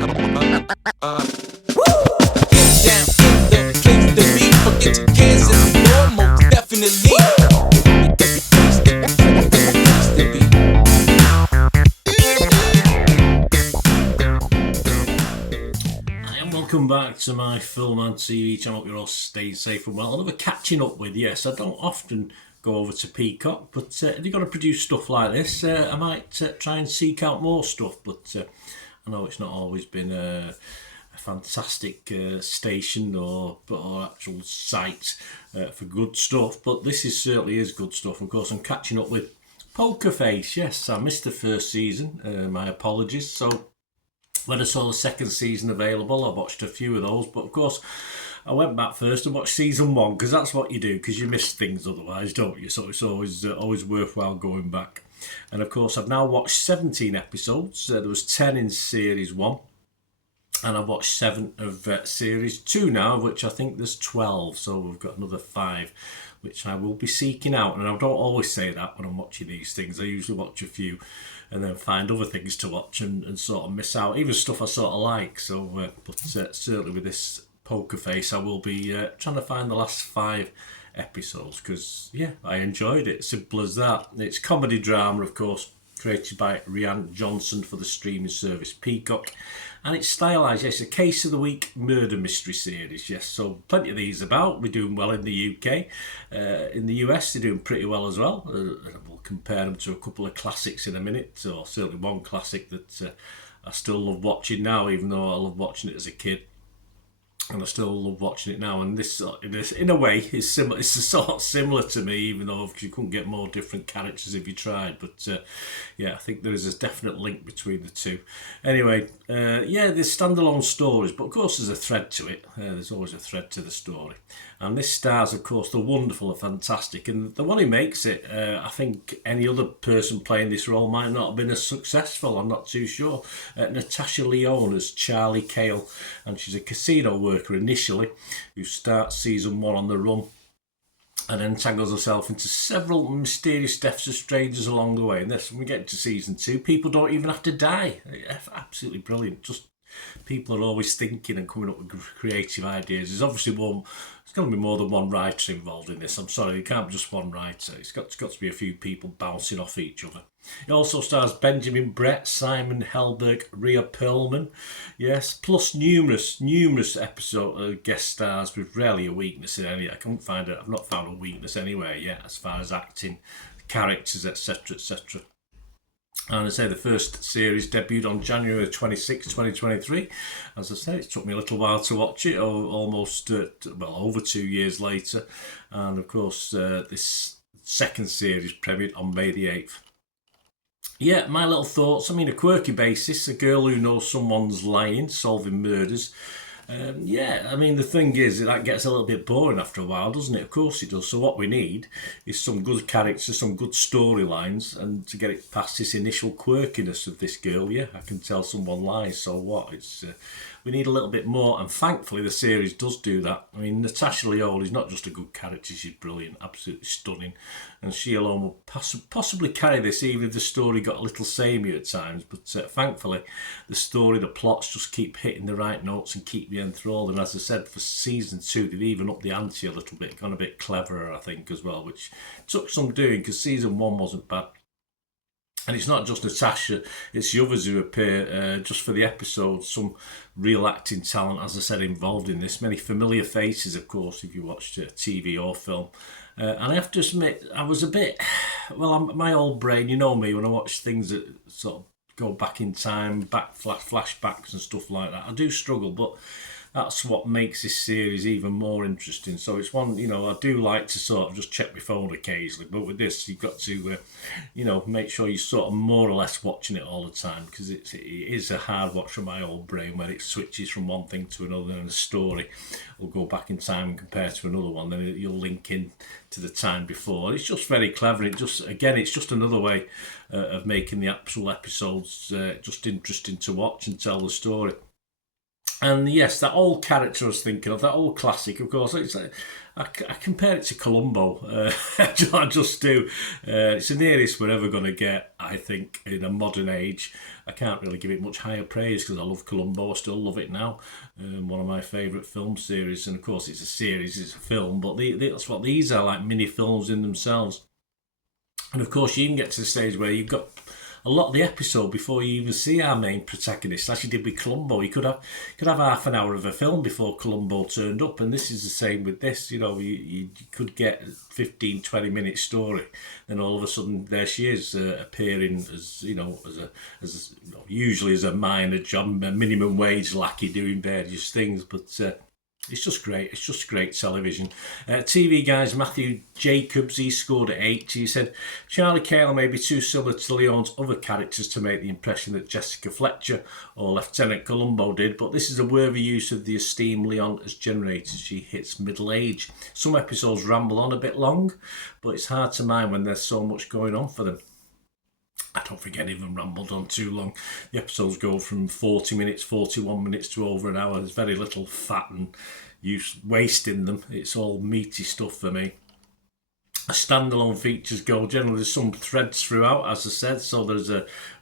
Down in the place to be. Forget your cares and more, most definitely. Welcome back to my film and TV channel. I hope you're all staying safe and well. Another catching up with. Yes, I don't often go over to Peacock, but if you've got to produce stuff like this, I might try and seek out more stuff. But I know it's not always been a fantastic station or actual site for good stuff, but this certainly is good stuff. Of course, I'm catching up with Poker Face. Yes, I missed the first season. My apologies. So when I saw the second season available, I watched a few of those, but of course I went back first and watched season one, because that's what you do, because you miss things otherwise, don't you? So it's always worthwhile going back. And of course I've now watched 17 episodes. There was 10 in series 1, and I've watched 7 of series 2 now, of which I think there's 12, so we've got another 5 which I will be seeking out. And I don't always say that when I'm watching these things. I usually watch a few and then find other things to watch and sort of miss out, even stuff I sort of like. So, but certainly with this Poker Face, I will be trying to find the last 5 episodes, because, yeah, I enjoyed it. Simple as that. It's comedy drama, of course, created by Rian Johnson for the streaming service Peacock. And it's stylized, yes, a case of the week murder mystery series, yes. So plenty of these about. We're doing well in the UK. In the US, they're doing pretty well as well. We'll compare them to a couple of classics in a minute, or certainly one classic that I still love watching now, even though I loved watching it as a kid. And I still love watching it now. And this, in a way, is similar. It's sort of similar to me, even though you couldn't get more different characters if you tried. But yeah, I think there is a definite link between the two. Anyway, yeah, there's standalone stories, but of course there's a thread to it. There's always a thread to the story. And this stars, of course, the wonderful and fantastic. And the one who makes it, I think any other person playing this role might not have been as successful. I'm not too sure. Natasha Lyonne as Charlie Cale, and she's a casino worker initially, who starts season 1 on the run and entangles herself into several mysterious deaths of strangers along the way. And this, when we get to season 2, people don't even have to die. Absolutely brilliant. Just people are always thinking and coming up with creative ideas. There's obviously it's going to be more than one writer involved in this. I'm sorry, it can't be just one writer. It's got to be a few people bouncing off each other. It also stars Benjamin Brett, Simon Helberg, Rhea Perlman, yes, plus numerous episode guest stars with rarely a weakness in any. I've not found a weakness anywhere yet as far as acting, characters, etc., etc. And I say the first series debuted on January 26, 2023. As I say, it took me a little while to watch it, almost, over 2 years later. And of course, this second series premiered on May the 8th. Yeah, my little thoughts. I mean, a quirky basis, a girl who knows someone's lying, solving murders. Yeah, I mean, the thing is, that gets a little bit boring after a while, doesn't it? Of course it does. So what we need is some good characters, some good storylines, and to get it past this initial quirkiness of this girl, yeah, I can tell someone lies, so what? We need a little bit more, and thankfully the series does do that. I mean, Natasha Lyonne is not just a good character, she's brilliant, absolutely stunning, and she alone will possibly carry this, even if the story got a little samey at times. But thankfully, the story, the plots just keep hitting the right notes and keep you enthralled. And as I said, for season 2, they've even upped the ante a little bit, gone a bit cleverer, I think, as well, which took some doing, because season 1 wasn't bad. And it's not just Natasha, it's the others who appear just for the episode. Some real acting talent, as I said, involved in this. Many familiar faces, of course, if you watched TV or film. And I have to admit, I was a bit... my old brain, you know me, when I watch things that sort of go back in time, flashbacks and stuff like that, I do struggle, but that's what makes this series even more interesting. So it's one, I do like to sort of just check my phone occasionally, but with this, you've got to, make sure you're sort of more or less watching it all the time, because it is a hard watch for my old brain, where it switches from one thing to another, and the story will go back in time and compare to another one, then you'll link in to the time before. It's just very clever. It's just another way of making the actual episodes just interesting to watch and tell the story. And yes, that old character I was thinking of, that old classic, of course. I compare it to Columbo. I just do. It's the nearest we're ever going to get, I think, in a modern age. I can't really give it much higher praise because I love Columbo. I still love it now. One of my favourite film series. And of course, it's a series, it's a film. But that's what these are, like mini films in themselves. And of course, you can get to the stage where you've got a lot of the episode before you even see our main protagonist, as you did with Columbo. You could have half an hour of a film before Columbo turned up, and this is the same with this. You know, you could get 15, 20-minute story, then all of a sudden there she is appearing as usually as a minor job, a minimum wage lackey doing various things, but. It's just great. It's just great television. TV guys, Matthew Jacobs, he scored at 8. He said, Charlie Cale may be too similar to Leon's other characters to make the impression that Jessica Fletcher or Lieutenant Columbo did, but this is a worthy use of the esteem Leon has generated. She hits middle age. Some episodes ramble on a bit long, but it's hard to mind when there's so much going on for them. I don't think any of them rambled on too long. The episodes go from 40 minutes, 41 minutes to over an hour. There's very little fat and waste in them. It's all meaty stuff for me. Standalone features go. Generally, there's some threads throughout, as I said, so there's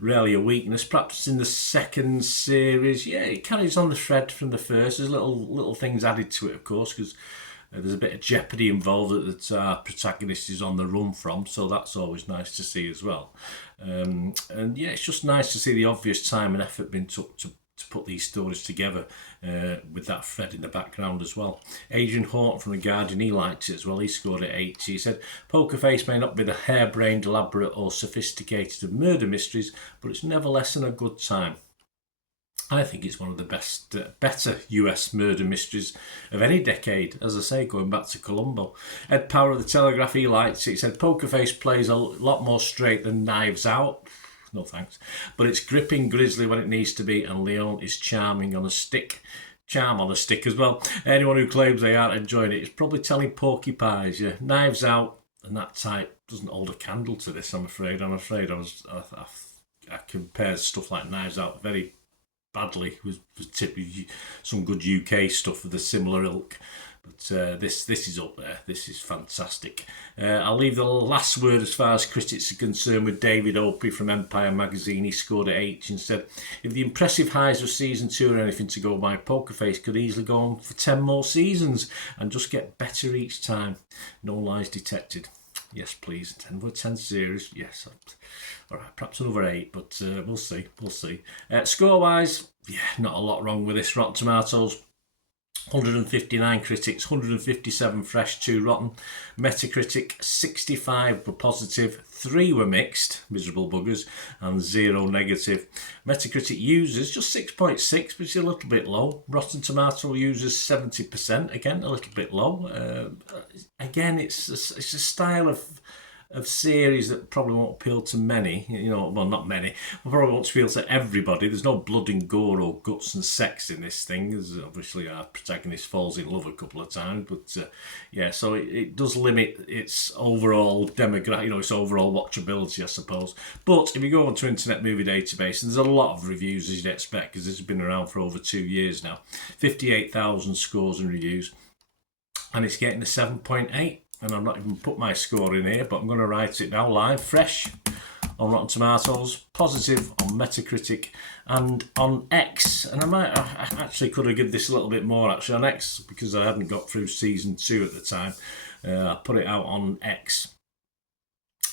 rarely a weakness. Perhaps in the second series, yeah, it carries on the thread from the first. There's little things added to it, of course, because there's a bit of jeopardy involved that our protagonist is on the run from, so that's always nice to see as well. And yeah, it's just nice to see the obvious time and effort being took to put these stories together with that thread in the background as well. Adrian Horton from The Guardian, he liked it as well. He scored at 8. He said, Poker Face may not be the harebrained, elaborate or sophisticated of murder mysteries, but it's never less than a good time. I think it's one of the better US murder mysteries of any decade, as I say, going back to Columbo. Ed Power of The Telegraph, he liked it. He said, Poker Face plays a lot more straight than Knives Out. No thanks. But it's gripping grisly when it needs to be, and Leon is charming on a stick. Charm on a stick as well. Anyone who claims they aren't enjoying it is probably telling porcupines. Yeah, Knives Out and that type doesn't hold a candle to this, I'm afraid. I compare stuff like Knives Out very badly with typically some good UK stuff of the similar ilk, but this is up there. This is fantastic. I'll leave the last word as far as critics are concerned with David Opie from Empire magazine. He scored at 8 and said, if the impressive highs of season 2 are anything to go by, Poker Face could easily go on for 10 more seasons and just get better each time. No lies detected. Yes, please. 10 series. Yes. All right, perhaps another 8, but we'll see. Score-wise, yeah, not a lot wrong with this. Rotten Tomatoes, 159 critics, 157 fresh, 2 rotten. Metacritic, 65 were positive, 3 were mixed, miserable buggers, and 0 negative. Metacritic users, just 6.6, which is a little bit low. Rotten Tomato users, 70%, again, a little bit low. Again, it's a style of series that probably won't appeal to many, well, not many, but probably won't appeal to everybody. There's no blood and gore or guts and sex in this thing, as obviously our protagonist falls in love a couple of times, but yeah, so it does limit its overall demographic, its overall watchability, I suppose. But if you go onto Internet Movie Database, and there's a lot of reviews as you'd expect, because this has been around for over 2 years now, 58,000 scores and reviews, and it's getting a 7.8. And I've not even put my score in here, but I'm going to write it now live, fresh, on Rotten Tomatoes, positive on Metacritic, and on X. And I actually could have given this a little bit more actually on X, because I hadn't got through season 2 at the time. I put it out on X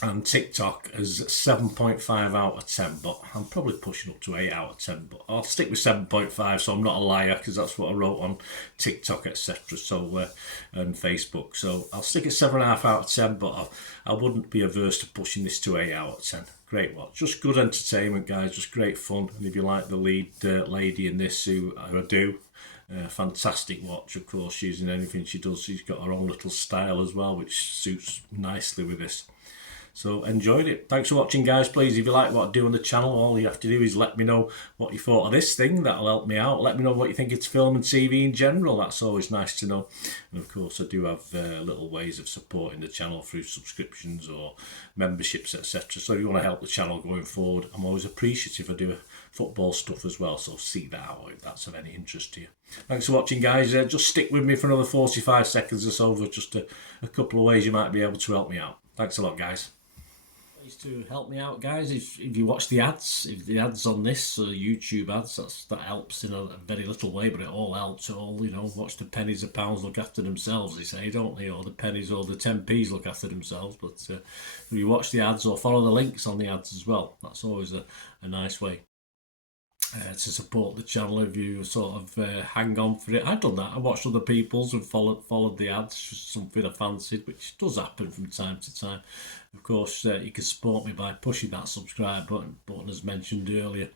and TikTok as 7.5 out of 10, but I'm probably pushing up to 8 out of 10, but I'll stick with 7.5, so I'm not a liar, because that's what I wrote on TikTok, etc., so and Facebook, so I'll stick at 7.5 out of 10, but I wouldn't be averse to pushing this to 8 out of 10. Great watch, just good entertainment, guys, just great fun, and if you like the lead lady in this, who I do, fantastic watch. Of course, she's in anything she does, she's got her own little style as well, which suits nicely with this. So enjoyed it. Thanks for watching, guys. Please, if you like what I do on the channel, all you have to do is let me know what you thought of this thing. That'll help me out. Let me know what you think it's film and TV in general. That's always nice to know. And of course, I do have little ways of supporting the channel through subscriptions or memberships, etc. So if you want to help the channel going forward, I'm always appreciative. I do a football stuff as well, so seek that out if that's of any interest to you. Thanks for watching, guys. Just stick with me for another 45 seconds or so for just a couple of ways you might be able to help me out. Thanks a lot, guys. Ways to help me out, guys, if you watch the ads, if the ads on this YouTube ads, that helps in a very little way, but it all helps. It all, watch the pennies and pounds look after themselves, they say, don't they? Or the pennies or the 10p's look after themselves. But if you watch the ads or follow the links on the ads as well, that's always a nice way to support the channel. If you sort of hang on for it, I've done that. I watched other people's and followed the ads, just something I fancied, which does happen from time to time. Of course, you can support me by pushing that subscribe button as mentioned earlier,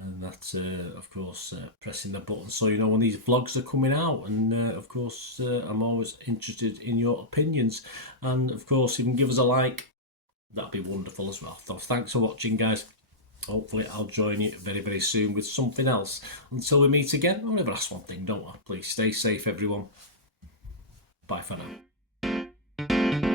and that of course pressing the button so you know when these vlogs are coming out. And of course I'm always interested in your opinions, and of course you can give us a like, that'd be wonderful as well. So thanks for watching, guys. Hopefully I'll join you very, very soon with something else. Until we meet again, I'll never ask one thing, don't I? Please stay safe, everyone. Bye for now.